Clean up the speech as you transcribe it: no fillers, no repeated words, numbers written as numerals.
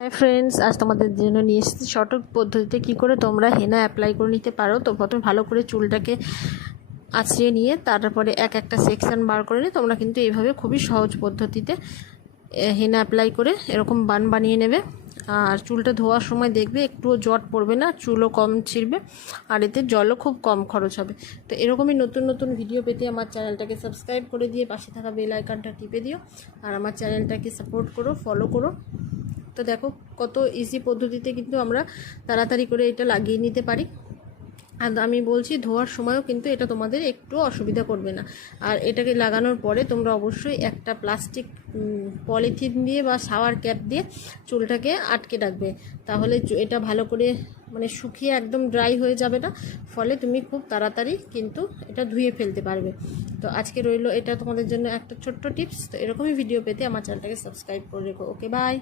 Hi friends, আজ তোমাদের জন্য নিয়ে এসেছি সঠিক পদ্ধতিতে কী করে তোমরা হেনা অ্যাপ্লাই করে নিতে পারো। তো প্রথমে ভালো করে চুলটাকে আঁচড়িয়ে নিয়ে তারপরে এক একটা সেকশান বার করে নিয়ে তোমরা কিন্তু এইভাবে খুবই সহজ পদ্ধতিতে হেনা অ্যাপ্লাই করে এরকম বান বানিয়ে নেবে। আর চুলটা ধোয়ার সময় দেখবে একটুও জট পড়বে না, চুলও কম ছিঁড়বে, আর এতে জলও খুব কম খরচ হবে। তো এরকমই নতুন নতুন ভিডিও পেতে আমার চ্যানেলটাকে সাবস্ক্রাইব করে দিয়ে পাশে থাকা বেল আইকনটা টিপে দিও, আর আমার চ্যানেলটাকে সাপোর্ট করো, ফলো করো। তো দেখো কত ইজি পদ্ধতিতে কিন্তু আমরা তাড়াতাড়ি করে এটা লাগিয়ে নিতে পারি। আর আমি বলছি ধোয়ার সময়ও কিন্তু এটা তোমাদের একটু অসুবিধা করবে না। আর এটাকে লাগানোর পরে তোমরা অবশ্যই একটা প্লাস্টিক পলিথিন দিয়ে বা শাওয়ার ক্যাপ দিয়ে চুলটাকে আটকে রাখবে, তাহলে এটা ভালো করে শুকিয়ে একদম ড্রাই হয়ে যাবে না, ফলে তুমি খুব তাড়াতাড়ি কিন্তু এটা ধুয়ে ফেলতে পারবে। তো আজকে রইলো এটা তোমাদের জন্য একটা ছোট্ট টিপস। তো এরকমই ভিডিও পেতে আমার চ্যানেলটাকে সাবস্ক্রাইব করে রেখো। ওকে, বাই।